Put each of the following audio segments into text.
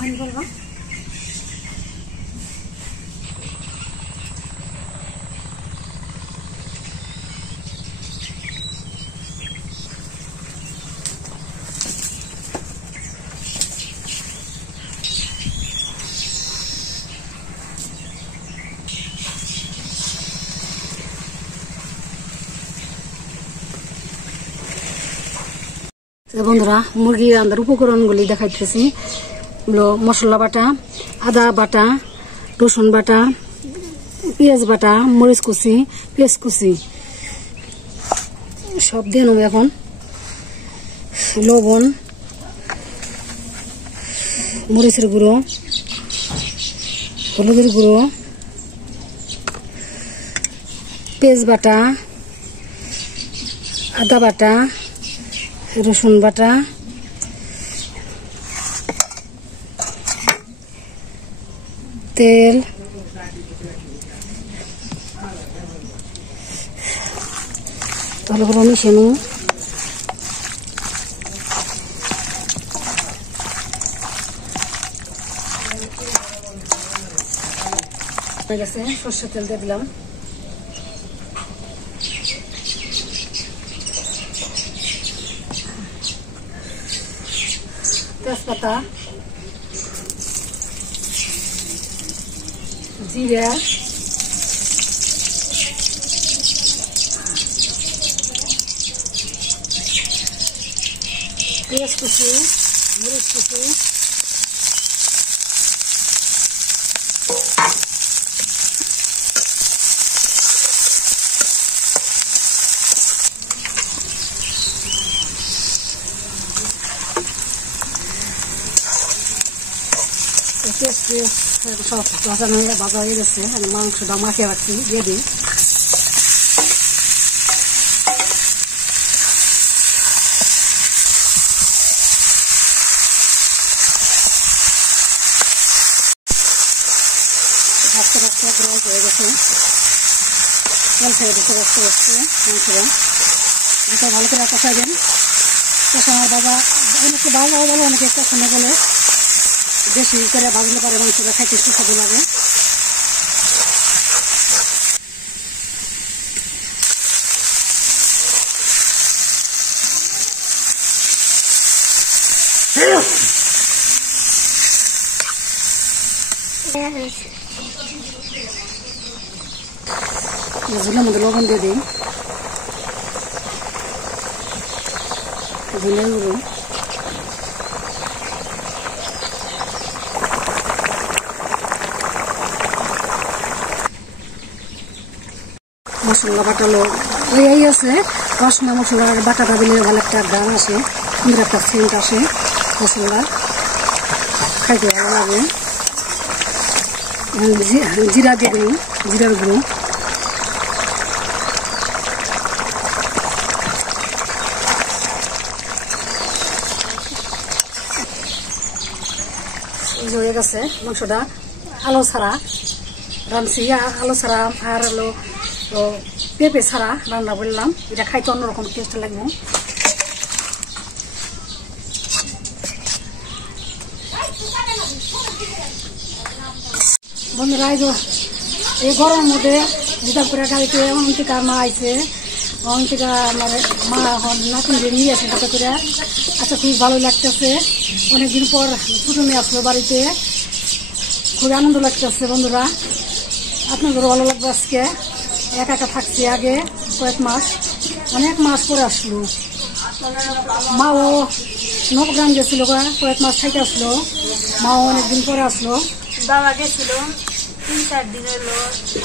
আমি বলবো বন্ধুরা মুরগি রান্নার উপকরণগুলি দেখাইতেছি। মশলা বাটা, আদা বাটা, রসুন বাটা, পেঁয়াজ বাটা, মরিচ কুচি, পেঁয়াজ কুচি সব দিয়ে নেব। এখন লবণ, মরিচের গুঁড়ো, হলুদের গুঁড়ো, পেঁয়াজ বাটা, আদা বাটা, রসুন বাটা, তেল, ভালো করে মিশিয়ে নেব। হয়ে গেছে, সর্ষের তেল দিয়ে দিলাম। তেজপাতা, জিরা, পেঁয়াজ কুচি, মরিচ কুচি, সব ভাজা হয়ে গেছে। মাংসটা মাখিয়ে রাখছি, দিয়ে দিই। রাখতে রাখতে গ্রহ হয়ে গেছে, তেল ছেড়ে দিতে রাখতে রাখতে মাংসটা এটা ভালো করে কষাইবেন। কষানোর বাবা অনেকে বাজাও বলে, অনেকে কষানো বলে। বেশি করে ভাজলে পরে মাংসটা খাইতে সুস্বাদু লাগে। ঝুলের মধ্যে লবণ দিয়ে দিই, ঝুলের গুঁড়ো, মশলা বাটালো এই আছে। রসনা মশলার বাটাটা দিলে ভালো একটা গ্রাম আসে, সুন্দর একটা সেন্ট আসে। মশলা খাইতে ভালো লাগে। জিরা দিয়ে দিই, জিরার গুঁড়ো, হয়ে গেছে মাংসটা। আলু ছাড়া রাঁধছি, আলু ছাড়া আর হলো পেঁপে ছাড়া রান্না করলাম। এটা খাইতে অন্যরকম টেস্ট লাগবে। বন্ধুরা এই গরমের মধ্যে রিজার্ভ করে গাড়িতে অন্তিকা মা আইছে, অন্তিকা আমার মা নাতিনকে নিয়ে আসে হাতে করে। আচ্ছা, খুব ভালো লাগতেছে। অনেকদিন পর ছোটো মেয়ে আসলো বাড়িতে, খুবই আনন্দ লাগতেছে। বন্ধুরা আপনাদেরও ভালো লাগবে। আজকে একা একা থাকছি, আগে কয়েক মাস, অনেক মাস পরে আসলো। মাও নবগ্রাম গেছিল, কয়েক মাস থেকে আসলো। মাও অনেকদিন পরে আসলো। বাবা গেছিল 3-4 দিন হলো।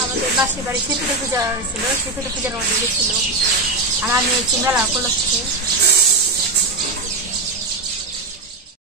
আমাদের পাশের বাড়ি সেতুটা পূজা হয়েছিল, সেতুটা পূজার মধ্যে গেছিল। আর আমি হচ্ছে মেলা উপলক্ষে